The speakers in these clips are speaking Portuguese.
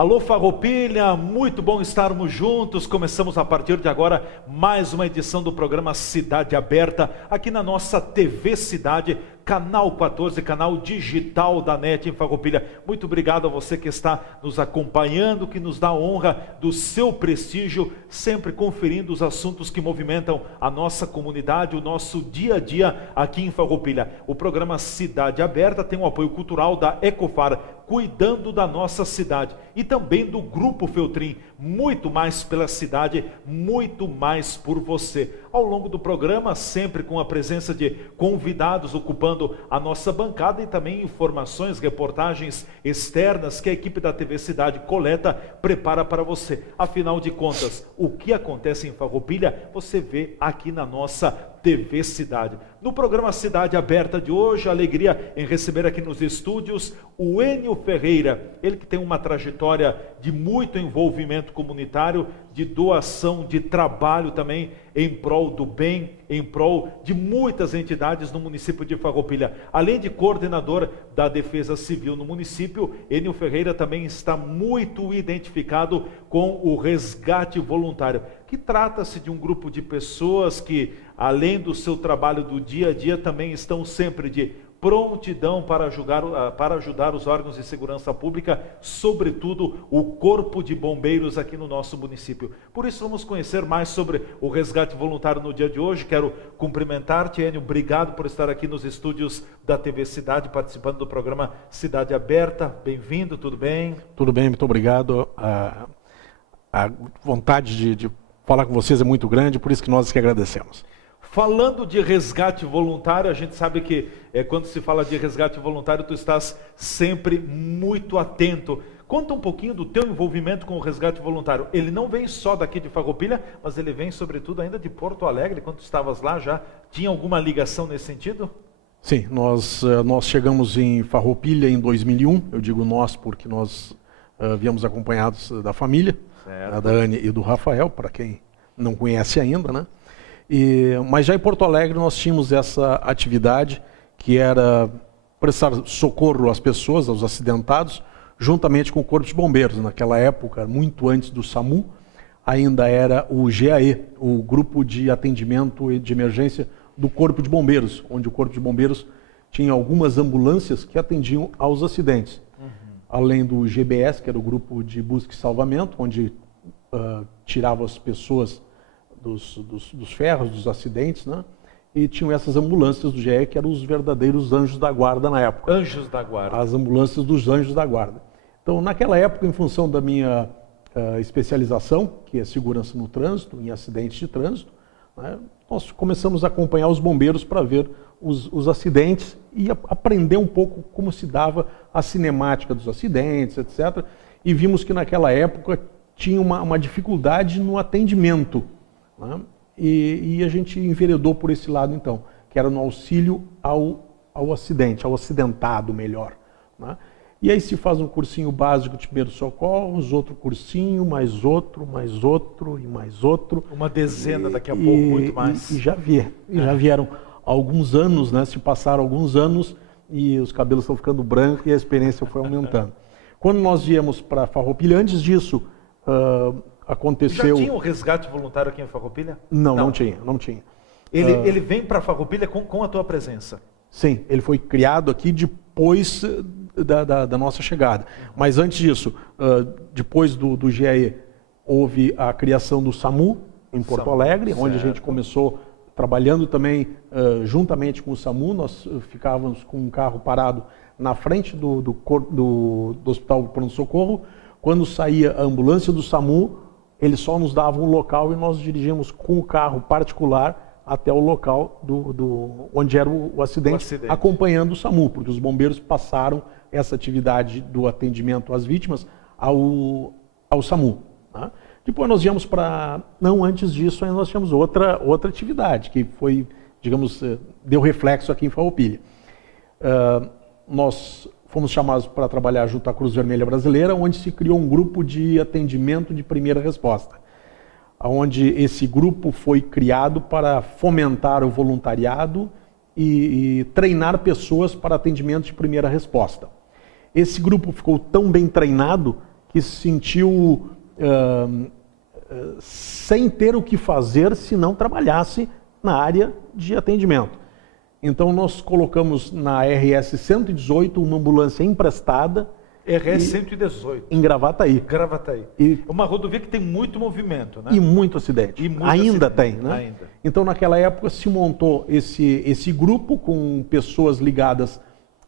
Alô Farroupilha, muito bom estarmos juntos. Começamos a partir de agora mais uma edição do programa Cidade Aberta, aqui na nossa TV Cidade, canal 14, canal digital da NET em Farroupilha. Muito obrigado a você que está nos acompanhando, que nos dá a honra do seu prestígio, sempre conferindo os assuntos que movimentam a nossa comunidade, o nosso dia a dia aqui em Farroupilha. O programa Cidade Aberta tem o apoio cultural da Ecofar, cuidando da nossa cidade, e também do Grupo Feltrin, muito mais pela cidade, muito mais por você. Ao longo do programa, sempre com a presença de convidados ocupando a nossa bancada e também informações, reportagens externas que a equipe da TV Cidade coleta, prepara para você. Afinal de contas, o que acontece em Farroupilha, você vê aqui na nossa TV Cidade. No programa Cidade Aberta de hoje, alegria em receber aqui nos estúdios o Enio Ferreira, ele que tem uma trajetória de muito envolvimento comunitário, de doação, de trabalho também em prol do bem, em prol de muitas entidades no município de Farroupilha. Além de coordenador da Defesa Civil no município, Enio Ferreira também está muito identificado com o resgate voluntário, que trata-se de um grupo de pessoas que, além do seu trabalho do dia a dia, também estão sempre de prontidão para ajudar os órgãos de segurança pública, sobretudo o Corpo de Bombeiros aqui no nosso município. Por isso vamos conhecer mais sobre o resgate voluntário no dia de hoje. Quero cumprimentar-te, Enio, obrigado por estar aqui nos estúdios da TV Cidade, participando do programa Cidade Aberta. Bem-vindo, tudo bem? Tudo bem, muito obrigado. A vontade de falar com vocês é muito grande, por isso que nós que agradecemos. Falando de resgate voluntário, a gente sabe que quando se fala de resgate voluntário, tu estás sempre muito atento. Conta um pouquinho do teu envolvimento com o resgate voluntário. Ele não vem só daqui de Farroupilha, mas ele vem sobretudo ainda de Porto Alegre. Quando tu estavas lá, já tinha alguma ligação nesse sentido? Sim, nós chegamos em Farroupilha em 2001, eu digo nós porque nós viemos acompanhados da família, da Anne e do Rafael, para quem não conhece ainda, né? Mas já em Porto Alegre nós tínhamos essa atividade que era prestar socorro às pessoas, aos acidentados, juntamente com o Corpo de Bombeiros. Naquela época, muito antes do SAMU, ainda era o GAE, o Grupo de Atendimento de Emergência do Corpo de Bombeiros, onde o Corpo de Bombeiros tinha algumas ambulâncias que atendiam aos acidentes. Além do GBS, que era o Grupo de Busca e Salvamento, onde tirava as pessoas dos ferros, dos acidentes, né? E tinham essas ambulâncias do GE, que eram os verdadeiros anjos da guarda na época. Anjos da guarda. As ambulâncias dos anjos da guarda. Então, naquela época, em função da minha especialização, que é segurança no trânsito, em acidentes de trânsito, né, nós começamos a acompanhar os bombeiros para ver os acidentes e aprender um pouco como se dava a cinemática dos acidentes, etc. E vimos que naquela época tinha uma dificuldade no atendimento, né? E a gente enveredou por esse lado, então, que era no auxílio ao acidente, ao acidentado, melhor, né? E aí se faz um cursinho básico de primeiros socorros, outro cursinho, mais outro, mais outro e mais outro. Uma dezena daqui a pouco, muito mais. E já vieram alguns anos, né? Se passaram alguns anos e os cabelos estão ficando brancos e a experiência foi aumentando. Quando nós viemos para Farroupilha, antes disso, aconteceu... Já tinha um resgate voluntário aqui em Farroupilha? Não tinha. Ele vem para Farroupilha com a tua presença? Sim, ele foi criado aqui depois da nossa chegada. Mas antes disso, depois do GAE, houve a criação do SAMU em Porto Alegre, onde a gente começou trabalhando também juntamente com o SAMU. Nós ficávamos com um carro parado na frente do Hospital do Pronto-Socorro. Quando saía a ambulância do SAMU, eles só nos davam um local e nós dirigíamos com o carro particular até o local onde era o acidente, acompanhando o SAMU, porque os bombeiros passaram essa atividade do atendimento às vítimas ao SAMU, né? Depois nós íamos para... Não, antes disso, nós tínhamos outra atividade, que foi, digamos, deu reflexo aqui em Farroupilha. Nós fomos chamados para trabalhar junto à Cruz Vermelha Brasileira, onde se criou um grupo de atendimento de primeira resposta, onde esse grupo foi criado para fomentar o voluntariado e treinar pessoas para atendimento de primeira resposta. Esse grupo ficou tão bem treinado que se sentiu sem ter o que fazer se não trabalhasse na área de atendimento. Então nós colocamos na RS 118 uma ambulância emprestada. RS 118. Em Gravataí. Gravataí. Uma rodovia que tem muito movimento, né? E muito acidente. Ainda tem, né? Ainda. Então naquela época se montou esse grupo com pessoas ligadas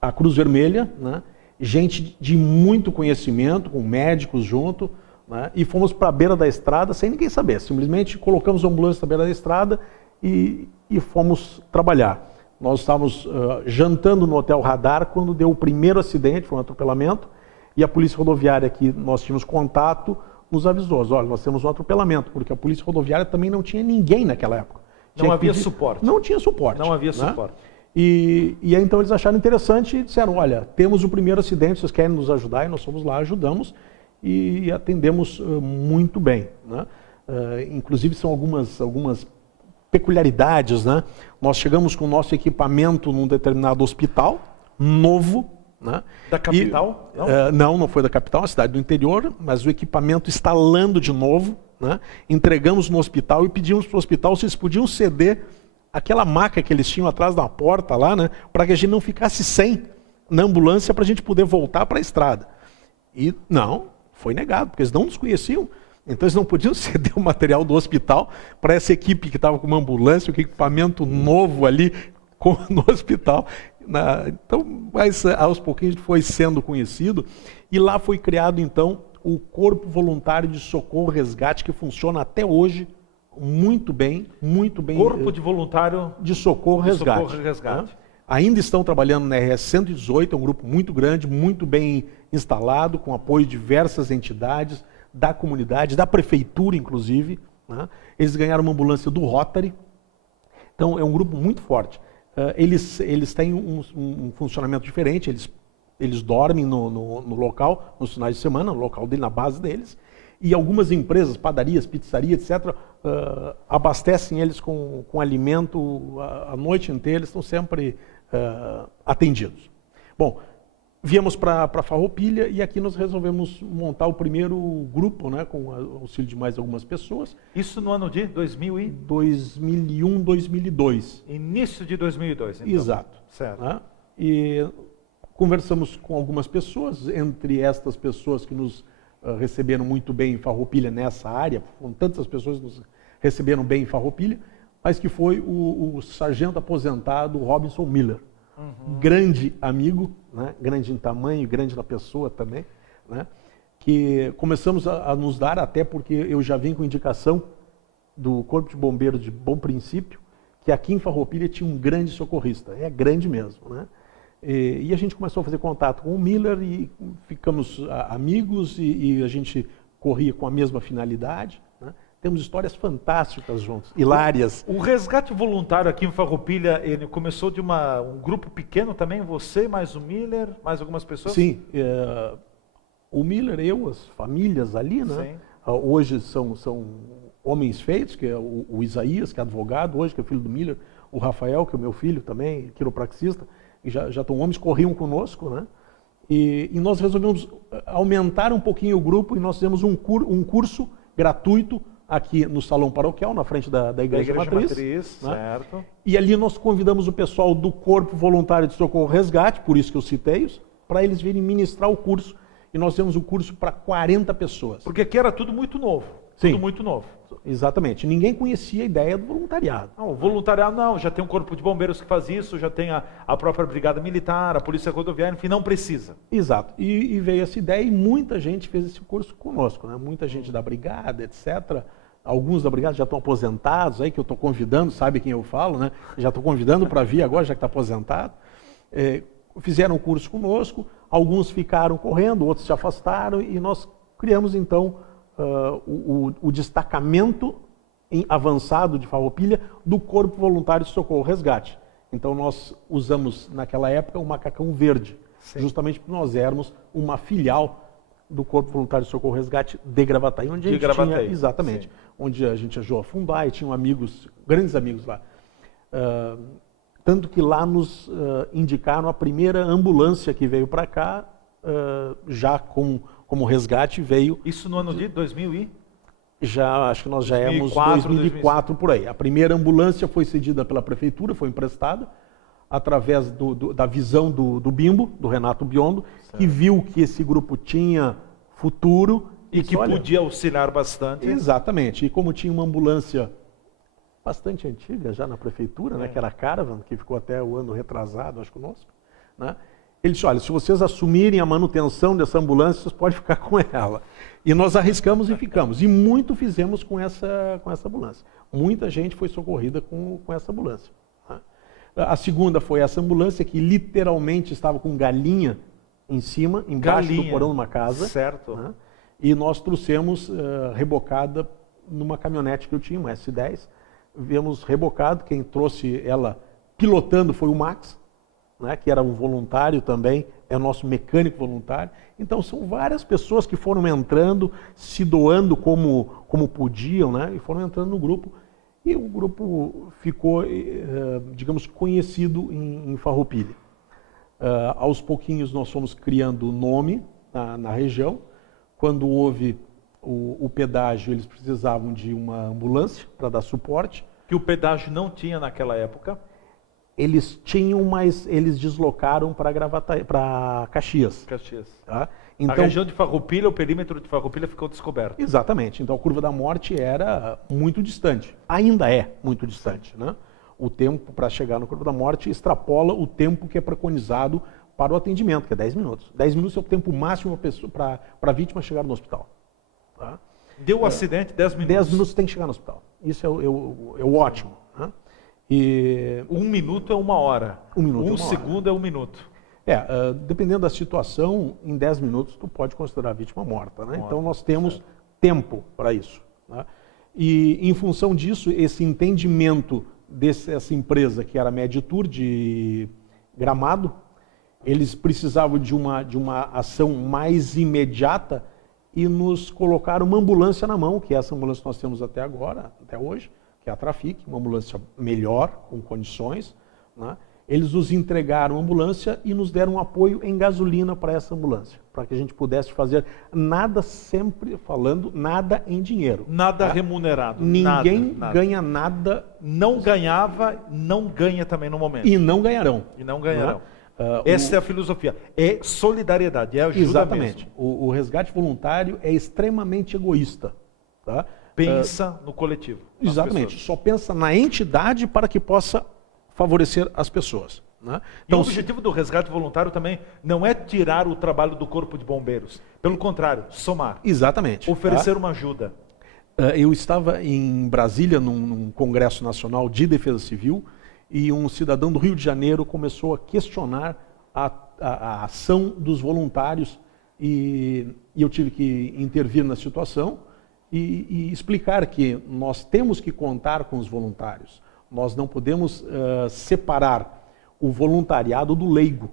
à Cruz Vermelha, né? Gente de muito conhecimento, com médicos junto, né? E fomos para a beira da estrada sem ninguém saber. Simplesmente colocamos a ambulância na beira da estrada e fomos trabalhar. Nós estávamos jantando no Hotel Radar quando deu o primeiro acidente, foi um atropelamento, e a Polícia Rodoviária, que nós tínhamos contato, nos avisou, olha, nós temos um atropelamento, porque a Polícia Rodoviária também não tinha ninguém naquela época. Não havia suporte. Não tinha suporte. Não havia suporte. E aí então eles acharam interessante e disseram, olha, temos o primeiro acidente, vocês querem nos ajudar? E nós fomos lá, ajudamos e atendemos muito bem, né? Inclusive são algumas peculiaridades, né? Nós chegamos com o nosso equipamento num determinado hospital, novo, né? Da capital? Não foi da capital, é uma cidade do interior, mas o equipamento instalando de novo, né? Entregamos no hospital e pedimos para o hospital se eles podiam ceder aquela maca que eles tinham atrás da porta lá, né? Para que a gente não ficasse sem na ambulância para a gente poder voltar para a estrada. E não, foi negado, porque eles não nos conheciam. Então eles não podiam ceder o material do hospital para essa equipe que estava com uma ambulância, com equipamento novo ali no hospital. Então, mas aos pouquinhos foi sendo conhecido e lá foi criado então o Corpo Voluntário de Socorro e Resgate, que funciona até hoje muito bem. Corpo de Voluntário de Socorro e Resgate. Socorro e Resgate. Ainda estão trabalhando na RS 118, é um grupo muito grande, muito bem instalado, com apoio de diversas entidades, da comunidade, da prefeitura, inclusive, né? Eles ganharam uma ambulância do Rotary. Então, é um grupo muito forte. Eles têm um funcionamento diferente, eles dormem no local, nos finais de semana, no local dele, na base deles, e algumas empresas, padarias, pizzaria, etc., abastecem eles com alimento a noite inteira, eles estão sempre atendidos. Bom, viemos para Farroupilha e aqui nós resolvemos montar o primeiro grupo, né, com o auxílio de mais algumas pessoas. Isso no ano de 2001, 2002. Início de 2002, então. Exato. Certo. Né? E conversamos com algumas pessoas, entre estas pessoas que nos receberam muito bem em Farroupilha nessa área, com tantas pessoas que nos receberam bem em Farroupilha, mas que foi o sargento aposentado Robinson Miller. Grande amigo, né? Grande em tamanho, grande na pessoa também, né? Que começamos a nos dar, até porque eu já vim com indicação do Corpo de Bombeiros de Bom Princípio, que aqui em Farroupilha tinha um grande socorrista, é grande mesmo, né? E a gente começou a fazer contato com o Miller e ficamos amigos e a gente corria com a mesma finalidade, né? Temos histórias fantásticas juntos, hilárias. O resgate voluntário aqui em Farroupilha, ele começou de um grupo pequeno também, você, mais o Miller, mais algumas pessoas? Sim, o Miller, eu, as famílias ali, né? Hoje são homens feitos, que é o Isaías, que é advogado, hoje que é filho do Miller, o Rafael, que é o meu filho também, quiropraxista, e já estão homens, corriam conosco, né? E nós resolvemos aumentar um pouquinho o grupo e nós fizemos um curso gratuito aqui no Salão Paroquial, na frente da Igreja Matriz, né? Certo. E ali nós convidamos o pessoal do Corpo Voluntário de Socorro e Resgate, por isso que eu citei-os, para eles virem ministrar o curso. E nós temos o curso para 40 pessoas. Porque aqui era tudo muito novo. Sim. Tudo muito novo. Exatamente. Ninguém conhecia a ideia do voluntariado. Não, o voluntariado não, já tem um corpo de bombeiros que faz isso, já tem a própria brigada militar, a polícia rodoviária, enfim, não precisa. Exato. E veio essa ideia e muita gente fez esse curso conosco, né? Muita gente da brigada, etc. Alguns da brigada já estão aposentados, aí que eu estou convidando, sabe quem eu falo, né? Já estou convidando para vir agora, já que está aposentado. Fizeram o curso conosco, alguns ficaram correndo, outros se afastaram e nós criamos então o destacamento avançado de Farroupilha do Corpo Voluntário de Socorro e Resgate. Então nós usamos naquela época o macacão verde, sim, justamente porque nós éramos uma filial do Corpo Voluntário de Socorro e Resgate de Gravataí, onde a gente tinha, exatamente, sim, onde a gente ajudou a fundar e tinham amigos, grandes amigos lá. Tanto que lá nos indicaram a primeira ambulância que veio para cá, já com como resgate veio... Isso no ano de 2000 e? Já, acho que nós já 2004, éramos 2004 por aí. A primeira ambulância foi cedida pela prefeitura, foi emprestada, através da visão do Bimbo, do Renato Biondo, que viu que esse grupo tinha futuro. E que podia auxiliar bastante. Exatamente. E como tinha uma ambulância bastante antiga já na prefeitura, né, que era a Caravan, que ficou até o ano retrasado, acho que conosco, né? Ele disse, olha, se vocês assumirem a manutenção dessa ambulância, vocês podem ficar com ela. E nós arriscamos e ficamos. E muito fizemos com essa ambulância. Muita gente foi socorrida com essa ambulância. Né? A segunda foi essa ambulância que literalmente estava com galinha em cima, embaixo do porão de uma casa. Certo. Né? E nós trouxemos rebocada numa caminhonete que eu tinha, uma S10. Viemos rebocado, quem trouxe ela pilotando foi o Max, né, que era um voluntário também, é o nosso mecânico voluntário. Então são várias pessoas que foram entrando, se doando como podiam, né, e foram entrando no grupo. E o grupo ficou, digamos, conhecido em Farroupilha. Aos pouquinhos nós fomos criando nome na região. Quando houve o pedágio, eles precisavam de uma ambulância para dar suporte. Que o pedágio não tinha naquela época. Eles tinham, mas eles deslocaram para Caxias. Tá? Então, a região de Farroupilha, o perímetro de Farroupilha ficou descoberto. Exatamente. Então a curva da morte era muito distante. Ainda é muito distante. Né? O tempo para chegar na curva da morte extrapola o tempo que é preconizado para o atendimento, que é 10 minutos. 10 minutos é o tempo máximo para a vítima chegar no hospital. Tá? Deu o acidente, 10 minutos. 10 minutos tem que chegar no hospital. Isso é o ótimo. Né? E 1 minuto é 1 hora. 1 minuto é 1 segundo é 1 minuto. Dependendo da situação, em 10 minutos tu pode considerar a vítima morta. Né? Então nós temos tempo para isso. Né? E em função disso, esse entendimento dessa empresa, que era a Meditur de Gramado, eles precisavam de uma ação mais imediata e nos colocaram uma ambulância na mão, que é essa ambulância que nós temos até agora, até hoje, que é a Trafic, uma ambulância melhor, com condições. Né? Eles nos entregaram a ambulância e nos deram um apoio em gasolina para essa ambulância, para que a gente pudesse fazer nada, sempre falando, nada em dinheiro. Nada remunerado. Ninguém ganha nada. Não ganhava, não ganha também no momento. E não ganharão. E não ganharão. Essa é a filosofia. É solidariedade, é ajuda. Exatamente. Mesmo. O resgate voluntário é extremamente egoísta. Tá? Pensa no coletivo. Exatamente. Só pensa na entidade para que possa favorecer as pessoas. Né? Então, o objetivo do resgate voluntário também não é tirar o trabalho do corpo de bombeiros. Pelo contrário, somar. Exatamente. Oferecer uma ajuda. Eu estava em Brasília, num Congresso Nacional de Defesa Civil, e um cidadão do Rio de Janeiro começou a questionar a ação dos voluntários e eu tive que intervir na situação e explicar que nós temos que contar com os voluntários. Nós não podemos separar o voluntariado do leigo.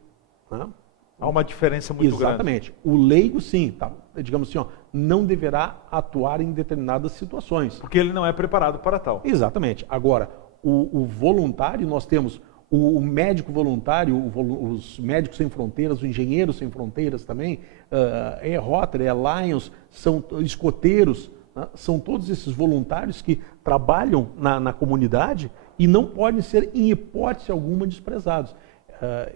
Né? Há uma diferença muito grande. Exatamente. O leigo, sim, tá, digamos assim, não deverá atuar em determinadas situações. Porque ele não é preparado para tal. Exatamente. Agora, o voluntário, nós temos o médico voluntário, os médicos sem fronteiras, o engenheiro sem fronteiras também, é Rotary, é Lions, são escoteiros, né? São todos esses voluntários que trabalham na comunidade e não podem ser, em hipótese alguma, desprezados.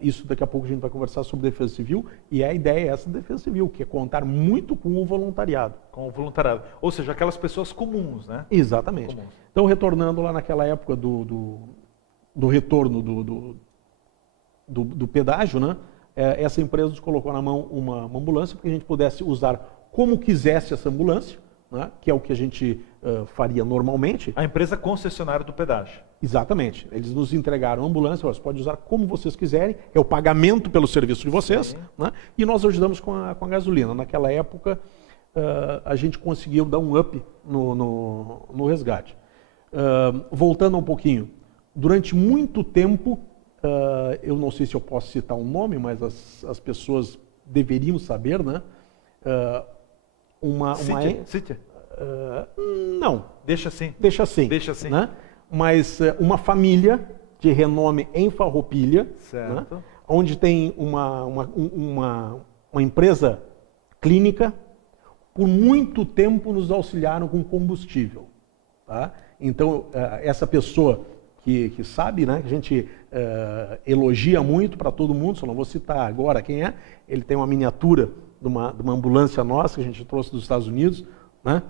Isso daqui a pouco a gente vai conversar sobre defesa civil e a ideia é essa da defesa civil, que é contar muito com o voluntariado. Com o voluntariado. Ou seja, aquelas pessoas comuns, né? Exatamente. Comuns. Então, retornando lá naquela época do retorno do pedágio, né? Essa empresa nos colocou na mão uma ambulância para que a gente pudesse usar como quisesse essa ambulância, né? Que é o que a gente faria normalmente. A empresa concessionária do pedágio. Exatamente. Eles nos entregaram a ambulância, você pode usar como vocês quiserem, é o pagamento pelo serviço de vocês, né? E nós ajudamos com a gasolina. Naquela época, a gente conseguiu dar um up no resgate. Voltando um pouquinho, durante muito tempo, eu não sei se eu posso citar um nome, mas as pessoas deveriam saber, né? Cite. Não. Deixa assim. Deixa assim. Deixa assim. Né? Mas uma família de renome em Farroupilha, né? Onde tem uma empresa clínica, por muito tempo nos auxiliaram com combustível. Tá? Então, essa pessoa que sabe, né, que a gente elogia muito para todo mundo, só não vou citar agora quem é, ele tem uma miniatura de uma ambulância nossa que a gente trouxe dos Estados Unidos, né,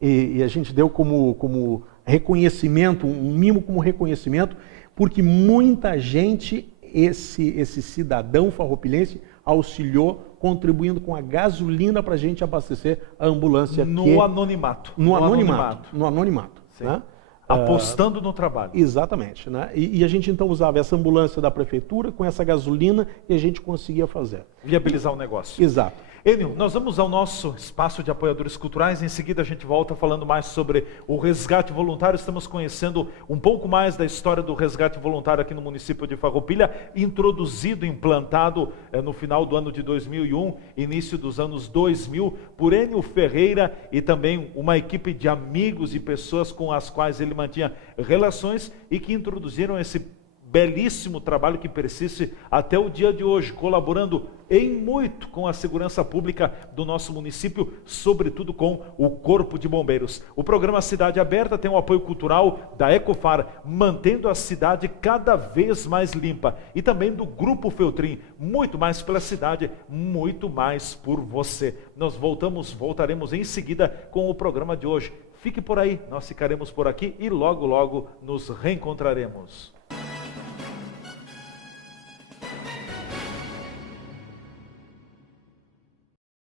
e a gente deu como reconhecimento, um mimo como reconhecimento, porque muita gente, esse cidadão farroupilhense, auxiliou, contribuindo com a gasolina para a gente abastecer a ambulância. No anonimato. No anonimato. Né? Apostando no trabalho. Exatamente. Né? E a gente então usava essa ambulância da prefeitura com essa gasolina e a gente conseguia fazer. Viabilizar o negócio. Exato. Enio, nós vamos ao nosso espaço de apoiadores culturais, em seguida a gente volta falando mais sobre o resgate voluntário. Estamos conhecendo um pouco mais da história do resgate voluntário aqui no município de Farroupilha, introduzido, implantado no final do ano de 2001, início dos anos 2000, por Enio Ferreira e também uma equipe de amigos e pessoas com as quais ele mantinha relações e que introduziram esse belíssimo trabalho que persiste até o dia de hoje, colaborando em muito com a segurança pública do nosso município, sobretudo com o Corpo de Bombeiros. O programa Cidade Aberta tem o apoio cultural da Ecofar, mantendo a cidade cada vez mais limpa, e também do Grupo Feltrin, muito mais pela cidade, muito mais por você. Nós voltaremos em seguida com o programa de hoje. Fique por aí, nós ficaremos por aqui e logo, logo nos reencontraremos.